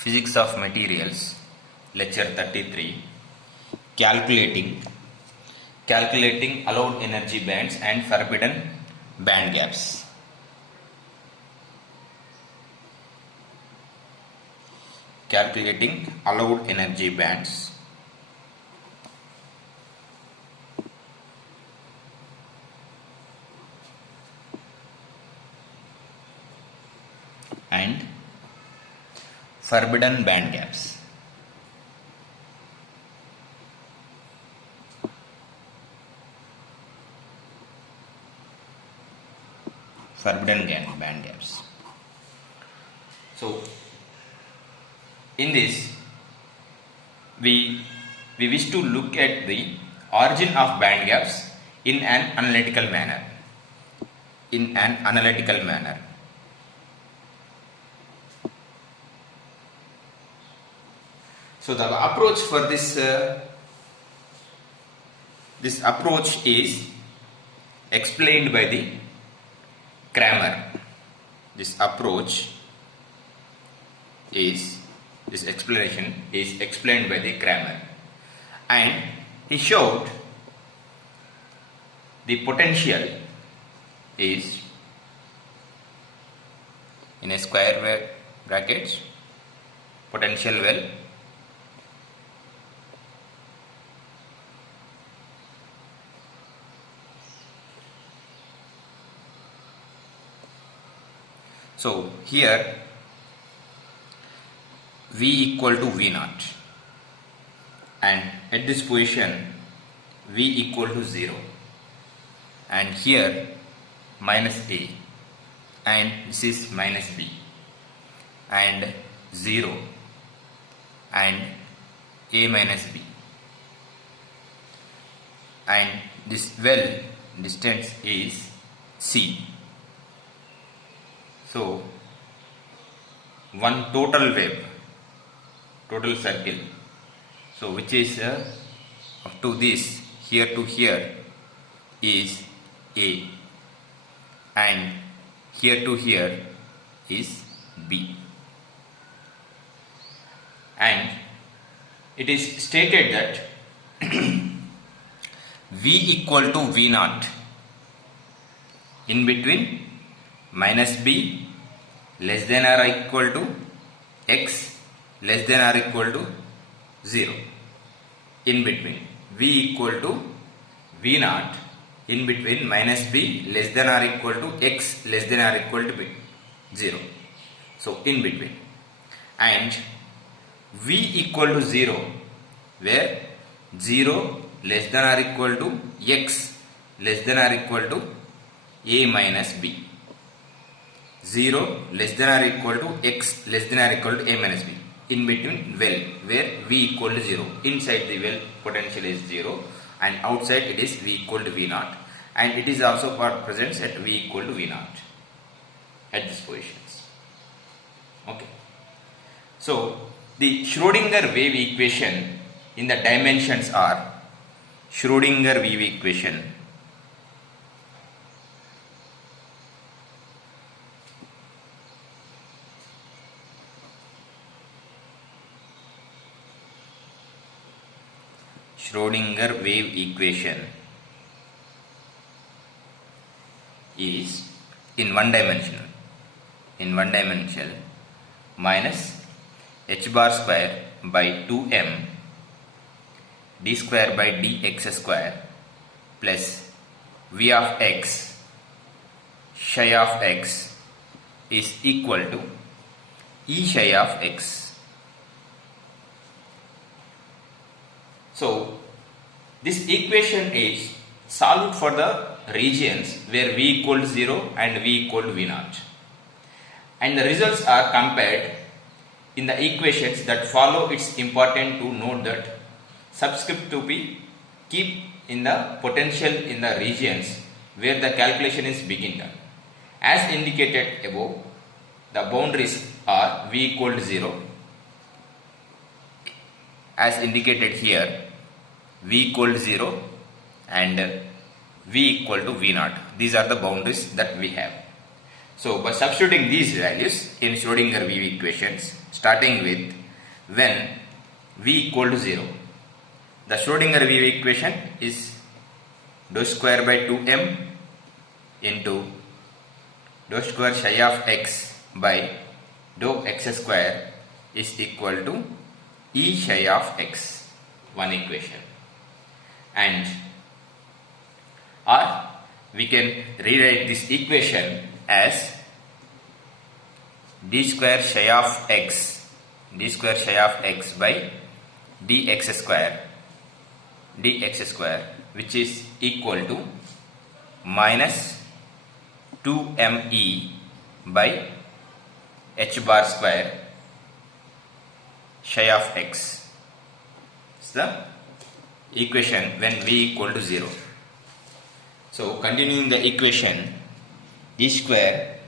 Physics of Materials, Lecture 33, Calculating Allowed Energy Bands and Forbidden Band Gaps. Calculating allowed energy bands and forbidden band gaps. Forbidden band gaps. So, in this, we wish to look at the origin of band gaps in an analytical manner. So the approach for this approach is explained by the Cramer. This explanation is explained by the Cramer, and he showed the potential is in a square brackets potential well so here V equal to V naught, and at this position V equal to 0, and here minus A, and this is minus B, and 0, and A minus B, and this well distance is C. So one total circle, so which is up to this here to here is A, and here to here is B, and it is stated that V equal to V naught in between minus B less than or equal to X less than or equal to 0, in between V equal to V naught in between minus B less than or equal to X less than or equal to 0, so in between, and V equal to 0 where 0 less than or equal to X less than or equal to A minus B, 0 less than or equal to X less than or equal to A minus B, in between well where V equal to 0. Inside the well potential is 0, and outside it is V equal to V naught, and it is also presents at V equal to V naught at these positions. Okay. So the Schrodinger wave equation in the dimensions are Schrodinger wave equation is in one dimensional minus h bar square by 2m d square by dx square plus v of x psi of x is equal to e psi of x. So this equation is solved for the regions where V equal to 0 and V equal to V naught, and the results are compared in the equations that follow. It's important to note that subscript to be keep in the potential in the regions where the calculation is being done. As indicated above, the boundaries are V equal to 0, as indicated here V equal to 0 and V equal to V naught. These are the boundaries that we have. So by substituting these values in Schrodinger wave equations, starting with when v equal to 0. The Schrodinger wave equation is dou square by 2m into dou square psi of x by dou x square is equal to e psi of x, one equation. And or we can rewrite this equation as d square psi of x by dx square, which is equal to minus 2me by h bar square psi of x. It's the equation when v equal to 0. So continuing the equation, d square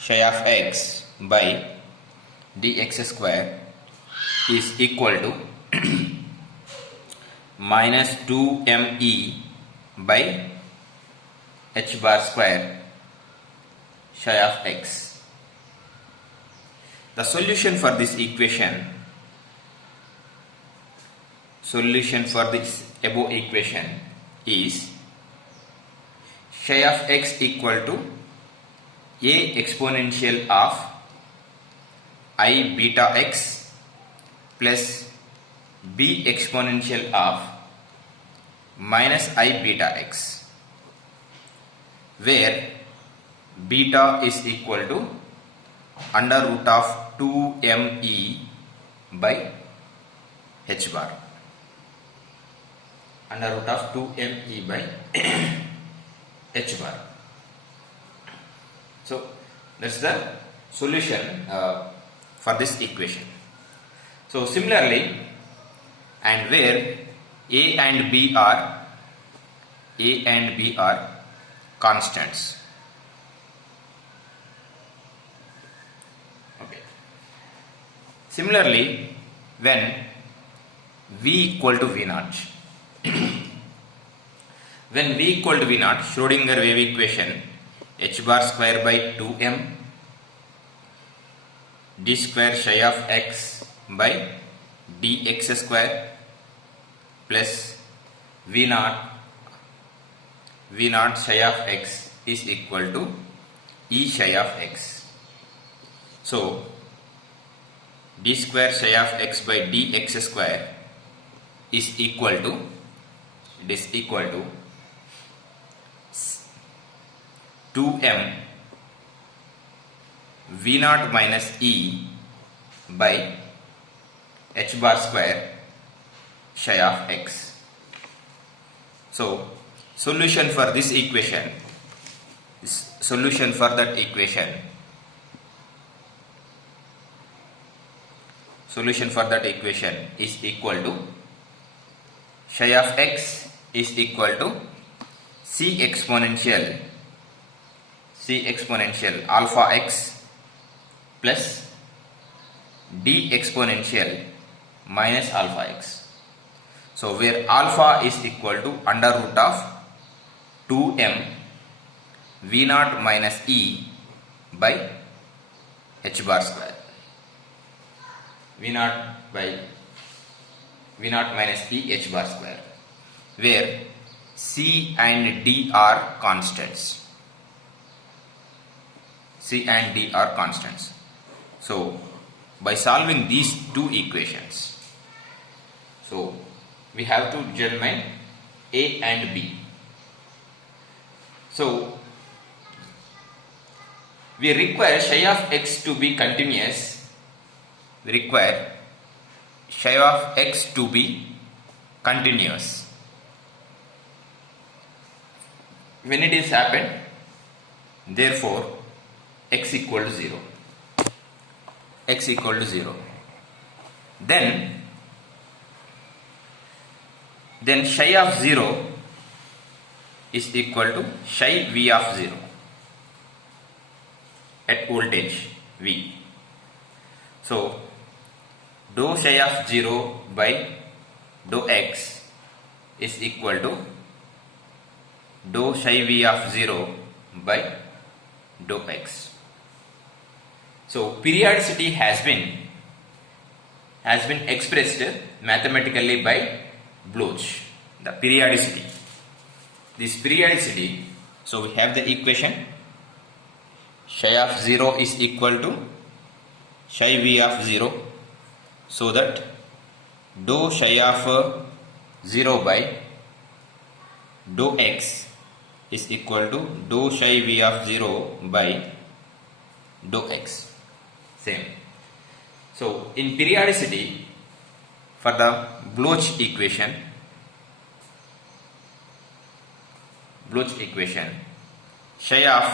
psi of x by dx square is equal to minus 2me by h bar square psi of x. The solution for this equation, above equation is psi of x equal to a exponential of I beta x plus b exponential of minus I beta x, where beta is equal to under root of 2me by h bar, under root of 2me by h bar. So that's the solution for this equation. So similarly, and where a and b are constants. Okay. Similarly, when v equal to v naught, when v equal to v naught, Schrodinger wave equation h bar square by 2m d square psi of x by dx square plus v naught psi of x is equal to e psi of x. So d square psi of x by dx square is equal to 2m v naught minus e by h bar square psi of x. So solution for this equation, solution for that equation is equal to psi of x is equal to c exponential alpha x plus d exponential minus alpha x. So where alpha is equal to under root of 2m v naught minus e by h bar square, v naught minus e h bar square, where c and d are constants. So by solving these two equations, so we have to determine a and b. So we require psi of x to be continuous. When it is happened, therefore x equal to 0. Then psi of 0 is equal to psi v of 0 at voltage v. So dou psi of 0 by dou x is equal to dou psi v of 0 by dou x. So periodicity has been expressed mathematically by Bloch. The periodicity. This periodicity. So we have the equation. Psi of 0 is equal to psi v of 0. So that dou psi of 0 by dou x is equal to dou psi v of 0 by dou x. Same. So in periodicity, for the Bloch equation, psi of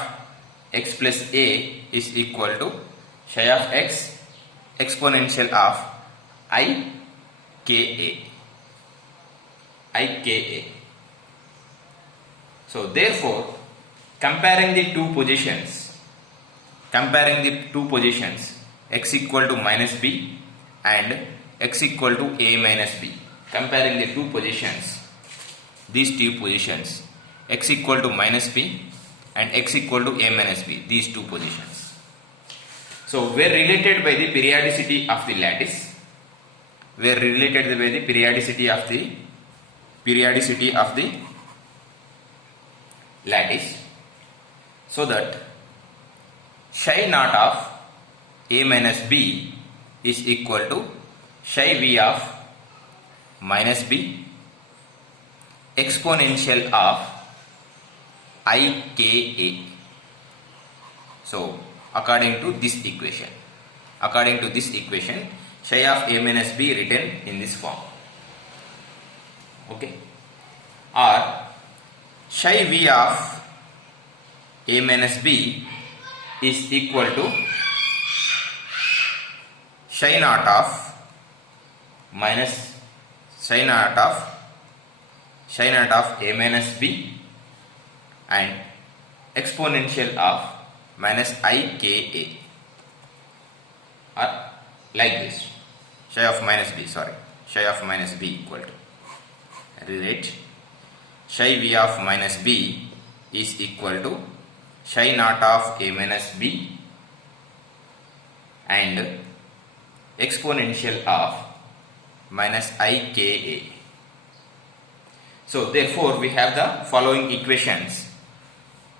x plus a is equal to psi of x exponential of I k a. So therefore, comparing the two positions x equal to minus b and x equal to a minus b, comparing the two positions, these two positions, x equal to minus b and x equal to a minus b, these two positions. So were related by the periodicity of the lattice, so that psi naught of a minus b is equal to psi v of minus b exponential of I k a. So according to this equation, psi of a minus b written in this form. Okay. Or psi v of a minus b is equal to psi naught of a minus b and exponential of minus I k a, or like this, psi of minus b equal to, relate psi v of minus b is equal to psi naught of a minus b and exponential of minus I k a. So therefore we have the following equations.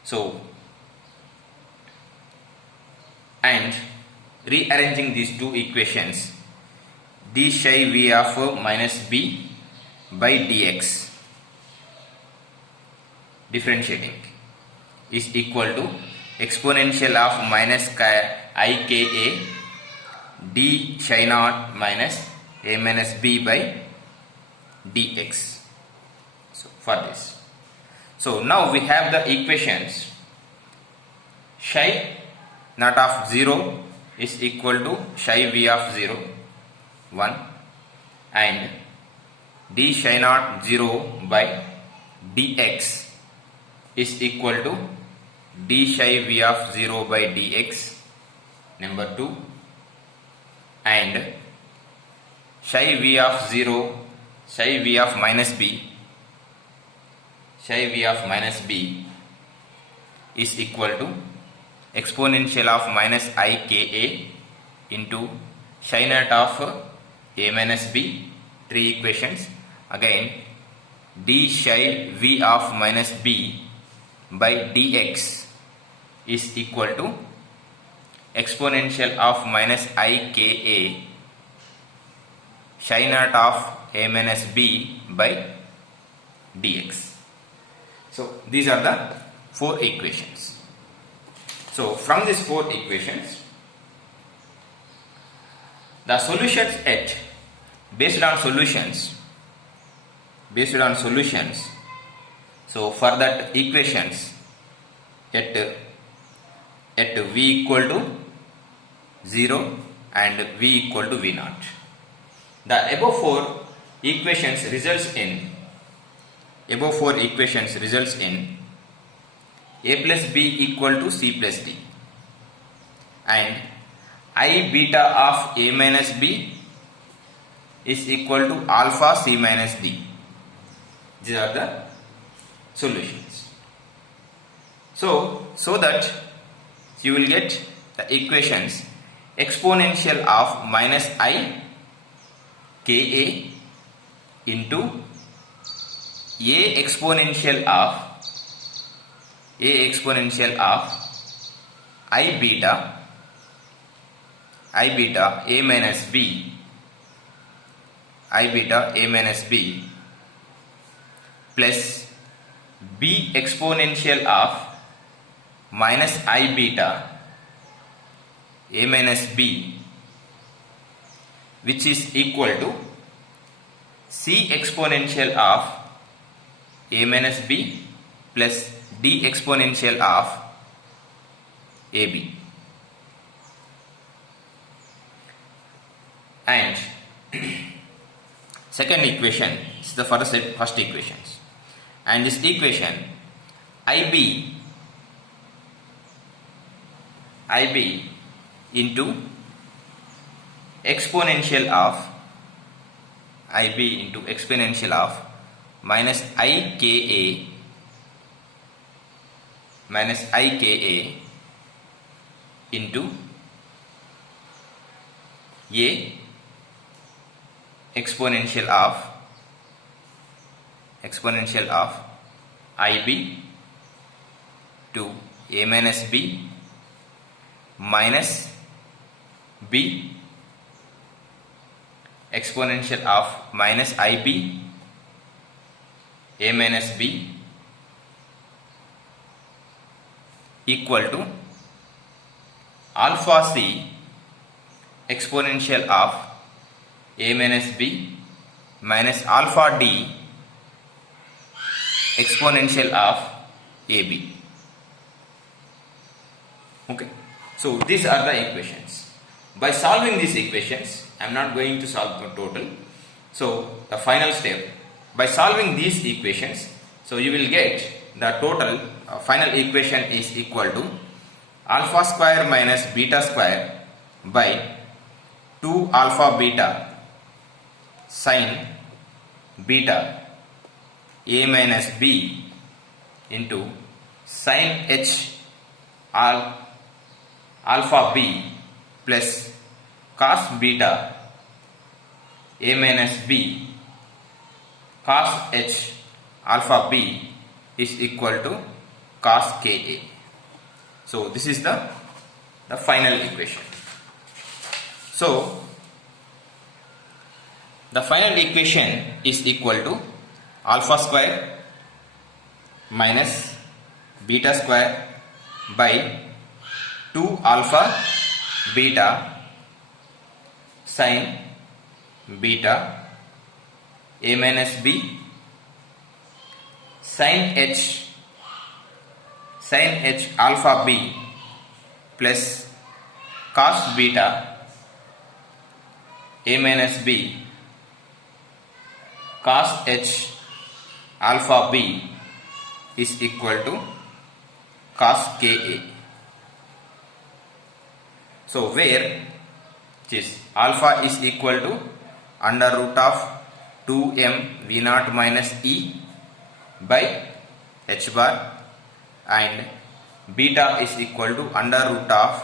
So and rearranging these two equations, d psi v of minus b by dx differentiating is equal to exponential of minus I k a d psi naught minus a minus b by dx. So for this, so now we have the equations. Psi naught of 0 is equal to psi v of 0 1 and d psi naught 0 by dx is equal to d psi v of 0 by dx number 2 and psi v of minus b is equal to exponential of minus I k a into psi naught of a minus b, 3 equations, again d psi v of minus b by dx is equal to exponential of minus I k a psi naught of a minus b by dx. So these are the 4 equations. So from these 4 equations, the solutions based on solutions, so for that equations at v equal to 0 and v equal to v naught, the above 4 equations results in a plus b equal to c plus d and I beta of a minus b is equal to alpha c minus d. These are the solutions. So that you will get the equations exponential of minus I Ka into A exponential of I beta A minus B plus B exponential of minus I beta A minus B, which is equal to C exponential of A minus B plus D exponential of AB. And second equation is the first equations, and this equation IB into exponential of minus IKA into A exponential of IB to A minus B minus B exponential of minus IB A minus B equal to alpha C exponential of A minus B minus alpha D exponential of AB. Okay, so these are the equations. By solving these equations, I am not going to solve the total. So the final step, by solving these equations, so you will get the total final equation is equal to alpha square minus beta square by 2 alpha beta sin beta A minus B into sin H alpha B plus cos beta A minus B cos H alpha B is equal to cos Ka. So this is the final equation. So the final equation is equal to alpha square minus beta square by 2 alpha beta sin beta A minus B sin H alpha B plus cos beta A minus B cos H alpha B is equal to cos Ka. So where this alpha is equal to under root of 2m V0 minus E by H bar, and beta is equal to under root of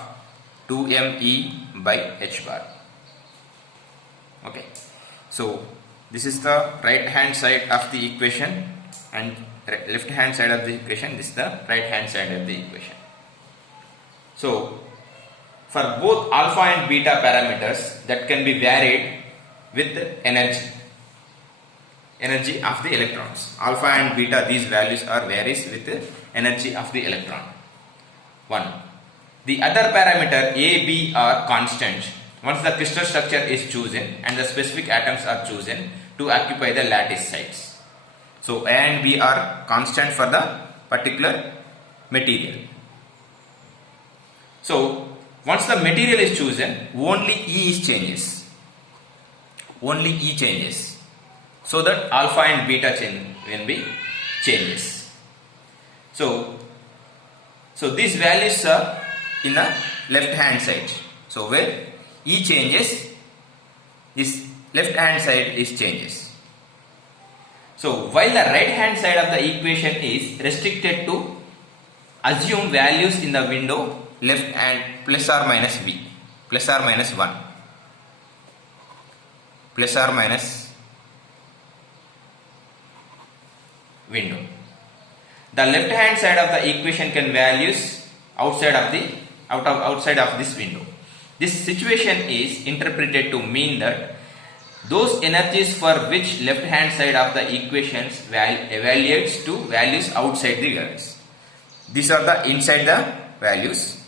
2m E by H bar. Okay, so this is the right hand side of the equation, and left hand side of the equation, this is the right hand side of the equation. So for both alpha and beta parameters that can be varied with the energy of the electrons. Alpha and beta, these values are varies with the energy of the electron. 1. The other parameter A, B are constant once the crystal structure is chosen and the specific atoms are chosen to occupy the lattice sites. So A and B are constant for the particular material. So once the material is chosen, only E changes. So that alpha and beta will be changes. So these values are in the left hand side. So where E changes, this left hand side is changes. So while the right hand side of the equation is restricted to assume values in the window left and plus or minus V. plus or minus 1, plus or minus window. The left hand side of the equation can values outside of this window. This situation is interpreted to mean that those energies for which left hand side of the equations evaluates to values outside the wells. These are the inside the values,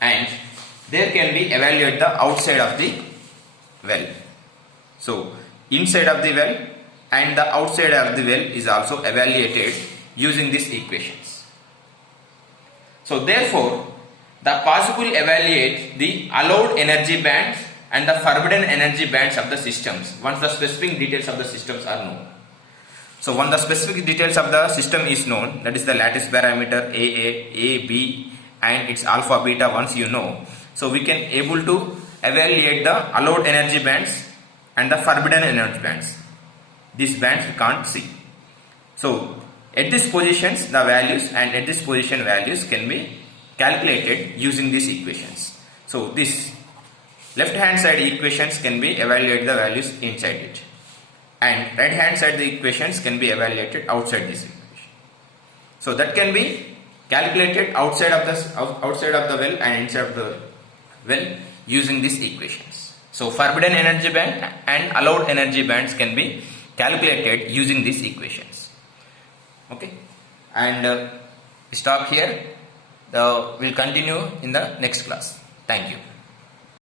and there can be evaluate the outside of the well. So inside of the well and the outside of the well is also evaluated using these equations. So therefore, the possible evaluate the allowed energy bands and the forbidden energy bands of the systems once the specific details of the systems are known. So when the specific details of the system is known, that is the lattice parameter A, B and its alpha beta, once you know, so we can able to evaluate the allowed energy bands and the forbidden energy bands. These bands we can't see. So at these positions the values and at this position values can be calculated using these equations. So this left hand side equations can be evaluated the values inside it, and right hand side the equations can be evaluated outside this equation. So that can be calculated outside of the well and inside of the well using these equations. So forbidden energy band and allowed energy bands can be calculated using these equations. Okay, and stop here. We'll continue in the next class. Thank you.